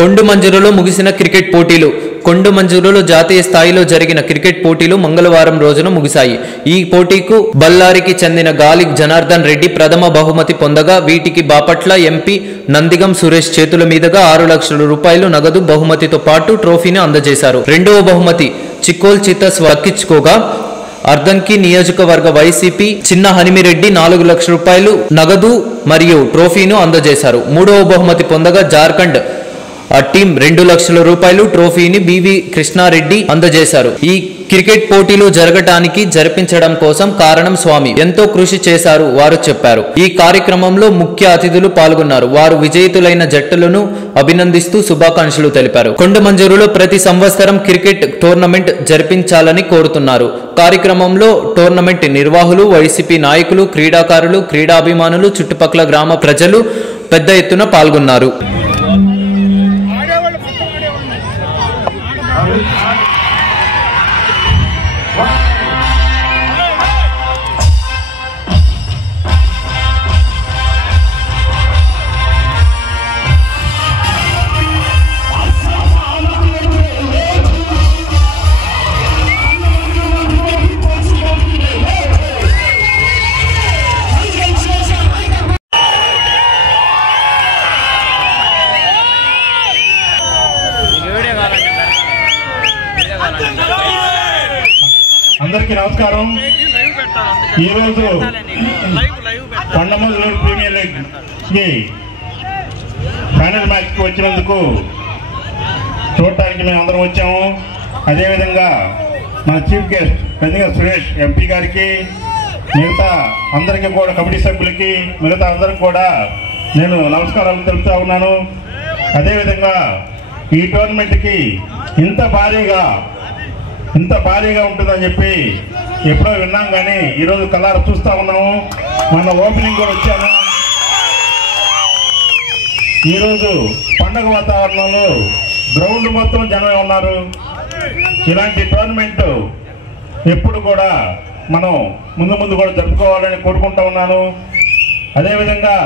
కొండుమంజూరులో ముగిసిన క్రికెట్ పోటీలు. కొండుమంజూరులో జాతీయ స్థాయిలో జరిగిన క్రికెట్ పోటీలు మంగళవారం రోజున ముగిశాయి. ఈ పోటీకు బళ్ళారికి చెందిన గాలి జనార్దన్ రెడ్డి ప్రథమ బహుమతి పొందగా, వీటికి బాపట్ల ఎంపీ నందిగం సురేష్ చేతుల మీదుగా 6 లక్షల రూపాయలు నగదు బహుమతితో పాటు ట్రోఫీని అందజేశారు. రెండవ బహుమతి చిక్కోల్ చిత్తస్ దక్కించుకోగా, అర్ధంకి నియోజకవర్గ వైసీపీ చిన్న హనిమిరెడ్డి 4 లక్షల రూపాయలు నగదు మరియు ట్రోఫీను అందజేశారు. మూడవ బహుమతి పొందగా జార్ఖండ్ టీం 2 లక్షల రూపాయలు ట్రోఫీని బివి కృష్ణారెడ్డి అందజేశారు. ఈ క్రికెట్ పోటీలు జరిపించడం కోసం కారణం స్వామి ఎంతో కృషి చేశారు వారు చెప్పారు. ఈ కార్యక్రమంలో ముఖ్య అతిథులు పాల్గొన్నారు. వారు విజేతులైన జట్టులను అభినందిస్తూ శుభాకాంక్షలు తెలిపారు. కొండమంజూరులో ప్రతి సంవత్సరం క్రికెట్ టోర్నమెంట్ జరిపించాలని కోరుతున్నారు. కార్యక్రమంలో టోర్నమెంట్ నిర్వాహకులు, వైసీపీ నాయకులు, క్రీడాకారులు, క్రీడాభిమానులు, చుట్టుపక్కల గ్రామ ప్రజలు పెద్ద ఎత్తున పాల్గొన్నారు. అందరికీ నమస్కారం. ఈరోజు కొండమంజూరు ప్రీమియర్ లీగ్ ఫైనల్ మ్యాచ్కి వచ్చినందుకు చూడటానికి మేము అందరం వచ్చాము. అదేవిధంగా మన chief guest Nandigam Suresh MP గారికి, మిగతా అందరికీ కూడా, కమిటీ సభ్యులకి, మిగతా అందరికి కూడా నేను నమస్కారాలు తెలుపుతా ఉన్నాను. అదేవిధంగా ఈ టోర్నమెంట్కి ఇంత భారీగా ఉంటుందని చెప్పి ఎప్పుడో విన్నాం, కానీ ఈరోజు కళ్ళారా చూస్తూ ఉన్నాము. మన ఓపెనింగ్ కూడా వచ్చాము. ఈరోజు పండగ వాతావరణంలో గ్రౌండ్ మొత్తం జనమే ఉన్నారు. ఇలాంటి టోర్నమెంట్ ఎప్పుడు కూడా మనం ముందు కూడా జరుపుకోవాలని కోరుకుంటా ఉన్నాను. అదేవిధంగా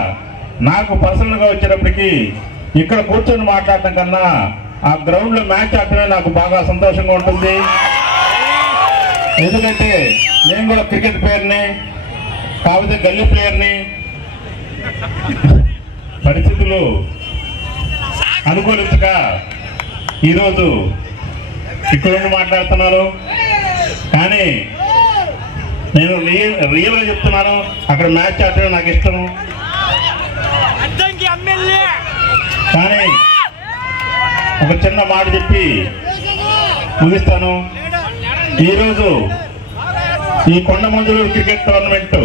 నాకు పర్సనల్గా వచ్చేటప్పటికి ఇక్కడ కూర్చొని మాట్లాడటం కన్నా ఆ గ్రౌండ్లో మ్యాచ్ ఆడటమే నాకు బాగా సంతోషంగా ఉంటుంది. ఎందుకంటే నేను కూడా క్రికెట్ ప్లేయర్ని, కాకపోతే గల్లీ ప్లేయర్ని. పరిస్థితులు అనుకూలించక ఈరోజు ఇక్కడ మాట్లాడుతున్నారు. కానీ నేను రియల్గా చెప్తున్నాను, అక్కడ మ్యాచ్ ఆడటం నాకు ఇష్టం. కానీ ఒక చిన్న మాట చెప్పి ముగిస్తాను. ఈరోజు ఈ కొండమంజూరు క్రికెట్ టోర్నమెంట్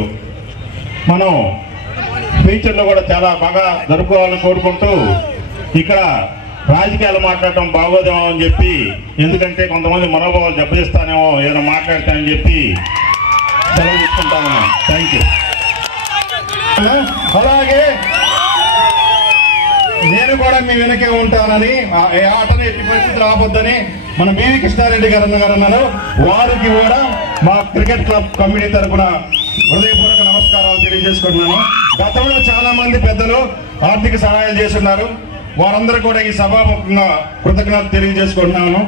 మనం ఫ్యూచర్లో కూడా చాలా బాగా జరుపుకోవాలని కోరుకుంటూ, ఇక్కడ రాజకీయాలు మాట్లాడటం బాగోదేమో అని చెప్పి, ఎందుకంటే కొంతమంది మనోభావాలు దెబ్బతీస్తానేమో ఏదైనా మాట్లాడతానని చెప్పి సెలవు తీసుకుంటాను. Thank you. అలాగే నేను కూడా మీ వెనకే ఉంటానని, ఏ ఆటను ఎట్టి పరిస్థితులు ఆపొద్దని మన బివి కృష్ణారెడ్డి గారు అన్నారు. వారికి కూడా మా క్రికెట్ క్లబ్ కమిటీ తరఫున హృదయపూర్వక నమస్కారాలు తెలియజేసుకుంటున్నాను. గతంలో చాలా మంది పెద్దలు ఆర్థిక సహాయాలు చేస్తున్నారు. వారందరూ కూడా ఈ సభాముఖంగా కృతజ్ఞతలు తెలియజేసుకుంటున్నాను.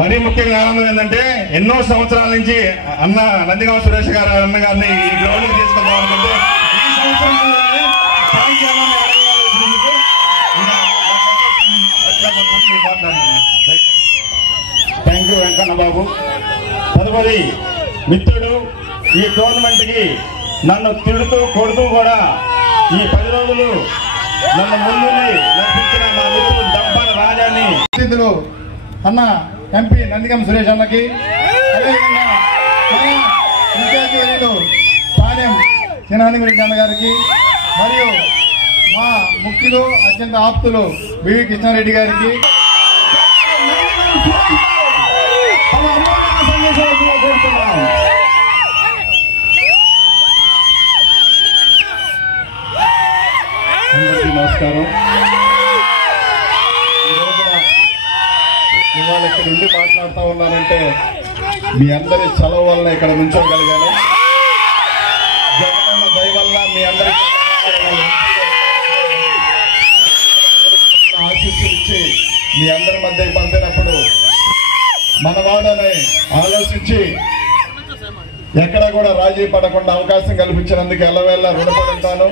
మరీ ముఖ్యంగా ఆనందం ఏంటంటే, ఎన్నో సంవత్సరాల నుంచి అన్న నందిగం సురేష్ గారు అన్నగారిని ఈ గ్రౌండ్కి తీసుకెళ్దాం అనుకుంటే, ఈ సంవత్సరం థ్యాంక్ యూ వెంకన్న బాబు. తదుపరి మిత్రుడు ఈ టోర్నమెంట్ కి నన్ను తిడుతూ కొడుతూ కూడా ఈ 10 రోజులు నన్ను ముందు నడిపించిన మా మిత్రుడు దంపాల రాజాని అతిథులు అన్న ఎంపీ నందిగం సురేష్ అన్నకి, అదేవిధంగా ఇన్ఛార్జీలు పాణ్యం చిన్నహనిమిరెడ్డి అన్న గారికి, మరియు మా ముఖ్యులు అత్యంత ఆప్తులు బివి కృష్ణారెడ్డి గారికి నమస్కారం. ఇవాళ ఇక్కడ ఉండి మాట్లాడుతూ ఉన్నానంటే మీ అందరి చలవ వల్ల ఇక్కడ నుంచోగలిగాను. జగనన్న దయ వల్ల మీ అందరి ఆశీస్సులు ఇచ్చి వచ్చినప్పుడు మన వాడని ఆలోచించి ఎక్కడ కూడా రాజీ పడకుండా అవకాశం కల్పించినందుకు ఎల్లవేళ రుణపడి ఉంటాను.